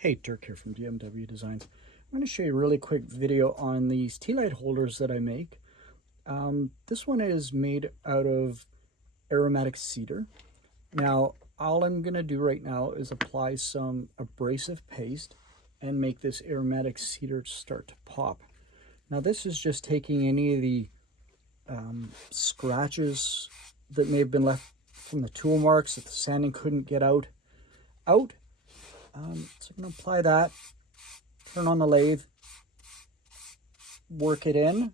Hey, Dirk here from DMW Designs. I'm going to show you a really quick video on these Tealight holders that I make. This one is made out of aromatic cedar. Now, all I'm going to do right now is apply some abrasive paste and make this aromatic cedar start to pop. Now, this is just taking any of the scratches that may have been left from the tool marks that the sanding couldn't get out. So I'm going to apply that, turn on the lathe, work it in,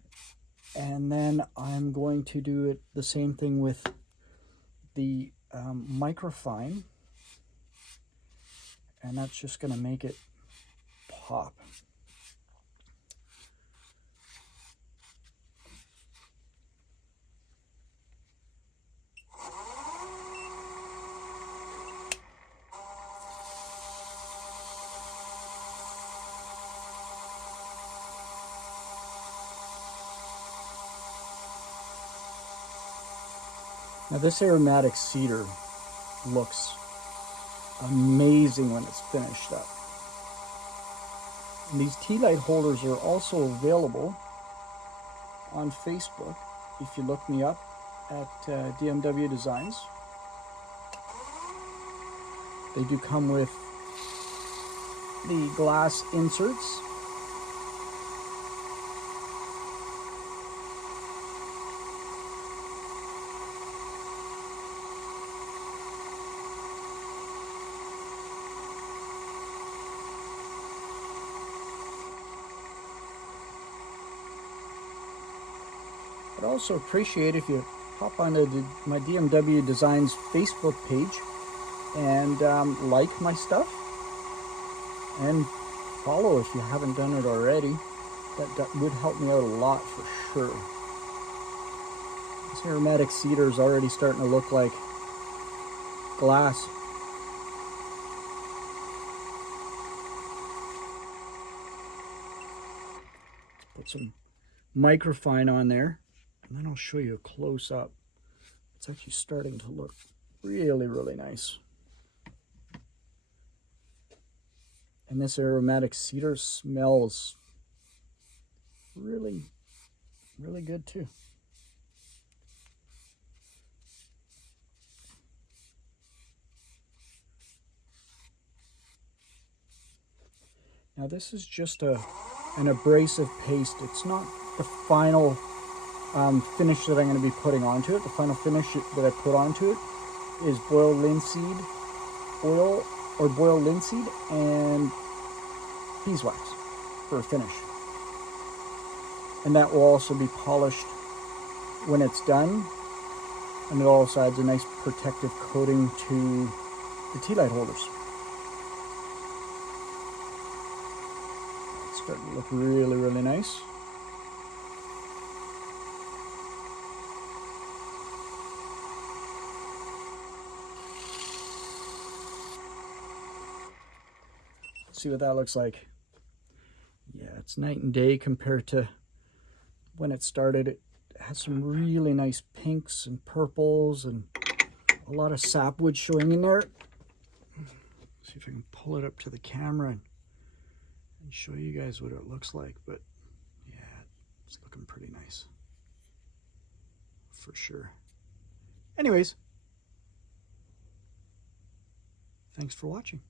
and then I'm going to do it the same thing with the microfine, and that's just going to make it pop. Now this aromatic cedar looks amazing when it's finished up. And these Tealight holders are also available on Facebook. If you look me up at DMW Designs, they do come with the glass inserts. I'd also appreciate if you hop onto my DMW Designs Facebook page and like my stuff and follow if you haven't done it already. That would help me out a lot for sure. This aromatic cedar is already starting to look like glass. Let's put some microfine on there. And then I'll show you a close-up. It's actually starting to look really, really nice. And this aromatic cedar smells really, really good too. Now this is just an abrasive paste. It's not the final finish that I'm going to be putting onto it. The final finish that I put onto it is boiled linseed oil, or boiled linseed and beeswax for a finish. And that will also be polished when it's done, and it also adds a nice protective coating to the Tealight holders. It's starting to look really, really nice. See what that looks like. Yeah, it's night and day compared to when it started. It has some really nice pinks and purples and a lot of sapwood showing in there. See if I can pull it up to the camera and show you guys what it looks like. But yeah, it's looking pretty nice for sure. Anyways, thanks for watching.